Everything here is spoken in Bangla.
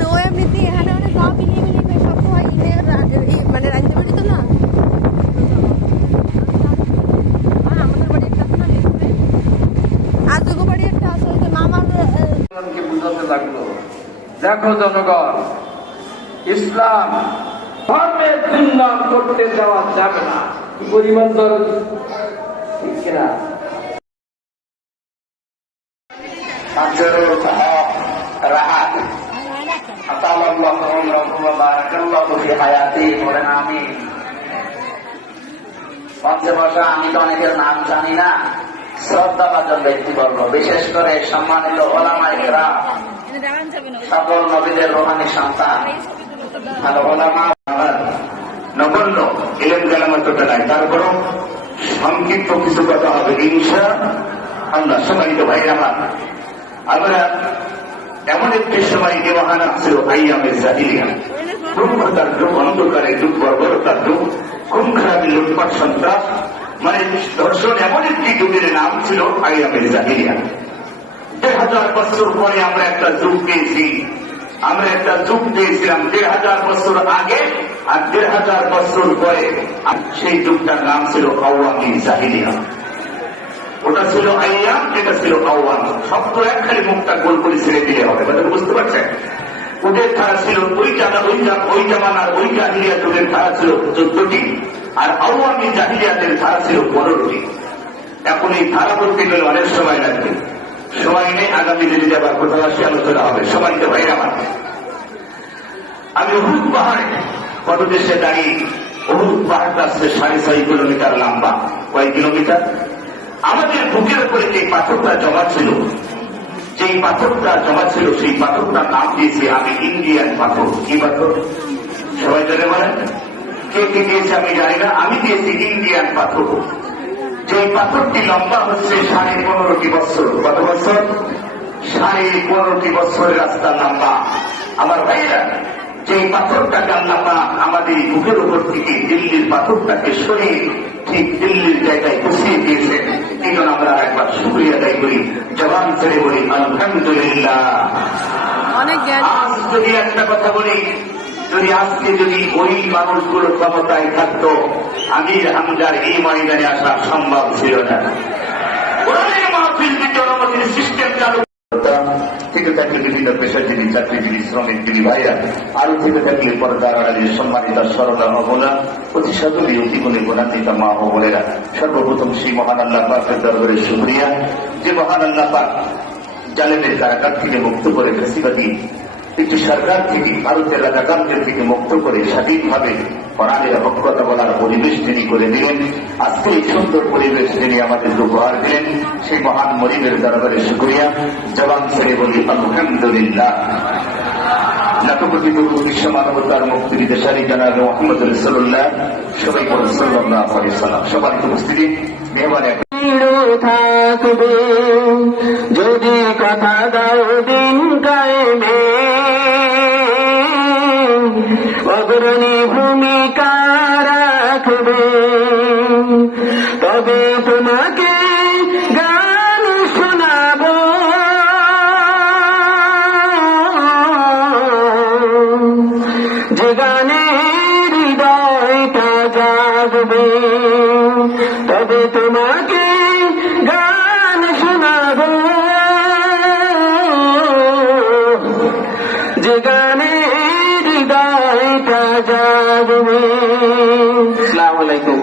তো ও এমনিতে এখানে মানে যা মিলিয়ে মিলিয়ে সব হয় ইনে মানে রাঁধতে পারি তো না? দেখো জনগণ, ইসলাম ধর্মের দুর্নাম করতে যাওয়া যাবে না। পরিমাণ দরদ? ঠিক الله عمركم وبارك الله في حياتي বলেন আমি মঞ্চে বসা আমি তো অনেকের নাম জানি না শ্রদ্ধাভাজন ব্যক্তিবর্গ বিশেষ করে সম্মানিত ওলামাইকরা সকল নবীদের রোহানি সন্তান ভালো ওলামা নগণ্য এলেন গেলামত বেলায় তারপরও সংক্ষিপ্ত কিছু কথা হবে ইনশা আল্লাহ সম্মানিত ভাই আমার আমরা এমন একটি সময় যে ছিল আইয়ামের জাহিলিয়া। ব্রহ্মতার যুগ অন্ধকারের যুগ বর্বরতার যুগ খুন খারাপি লুটপাট সন্ত্রাস মানে ধর্ষণ এমন একটি যুগের নাম ছিল আইয়ামের জাহিলিয়া। দেড় হাজার বছর পরে আমরা একটা যুগ পেয়েছি। আমরা একটা যুগ পেয়েছিলাম দেড় হাজার বছর আগে আর দেড় হাজার বছর পরে সেই যুগটার নাম ছিল আওয়ামী জাহিলিয়া। ওটা ছিল আইয়াম এটা ছিল আওয়াম সব তো একখানি মুখটা গোল করে ছেড়ে দিলে হবে, কথা বুঝতে পারছেন? ওদের ধারা ছিল ওই জানা ওই ওই জামানার ওই জাহিলিয়া যুগের ধারা ছিল চোদ্দটি, আর আওয়ামী জাহিলিয়াদের ধারা ছিল পনেরোটি। এখন এই ধারা বলতে গেলে অনেক সময় লাগবে। সময় নেই, আগামী দিনে আবার কোথাও আসে, আলোচনা হবে। সময় তো ভাই আমার। আমি অহুদ পাহাড়ে কত দেশে দাঁড়িয়ে অহুদ পাহাড়টা আসছে সাড়ে ছয় কিলোমিটার লম্বা, কয় কিলোমিটার? আমাদের বুকের উপরে যে পাথরটা জমা ছিল, যেই পাথরটা জমা ছিল, সেই পাথরটার নাম দিয়েছি আমি ইন্ডিয়ান পাথর। কি পাথর? সবাই জানে বলেন কে কে দিয়েছে আমি জানি না। আমি দিয়েছি ইন্ডিয়ান পাথর। যে পাথরটি লম্বা হচ্ছে সাড়ে পনেরোটি বছর। কত বছর? সাড়ে পনেরোটি বছরের রাস্তা লম্বা। আমার ভাইরা যে পাথরটাকে আল্লাহ আমাদের বুকের উপর থেকে দিল্লির পাথরটাকে সরিয়ে ঠিক দিল্লির জায়গায় বসিয়ে দিয়েছেন। এই জন্য আমরা একবার শুক্রিয়া আদায় করি। জবান ছেড়ে বলি আলহামদুলিল্লাহ। আজ যদি একটা কথা বলি যদি আজকে যদি ওই মানুষগুলো ক্ষমতায় থাকতো আমির হামজার এই ময়দানে আসা সম্ভব ছিল না। কোরআনের মাহফিল দিতে অনুমতির সিস্টেম চালু থেকে থাকলে বিভিন্ন পেশাজীবী চাকরিজীবী শ্রমিকজীবী ভাইরা আরও থেকে থাকলে পর্দার আলী সম্মানিত সরলা অবলা অতি সাধুরী অতি গুণে গুণান্বিতা মা হব বোনেরা সর্বপ্রথম সেই মহান আল্লাহ পাকের দরবারে শুক্রিয়া। যে মহান আল্লাহ পাক জালেমের কারাগার থেকে মুক্ত করে ফেসিবাদী একটি সরকার থেকে ভারতের রাজাকারদের থেকে মুক্ত করে সঠিকভাবে পড়ালের অবজ্ঞতা বলার পরিবেশ তিনি করে দিলেন। আজকে এই সুন্দর পরিবেশ তিনি আমাদের উপহার দিলেন, সেই মহান মরিবের দরবারে শুক্রিয়া। জবান ছেড়ে বলি, আলহামদুলিল্লাহ। রসুল্লাহ সবাই যদি কথা দাও দিন কায়েমে রাখবে তবে তোমাকে গান শোনাব। যে গানে হৃদয়টা জাগবে, তবে তোমাকে গান শোনাব। যে গানে হৃদয়টা জাগবে আলাইকুম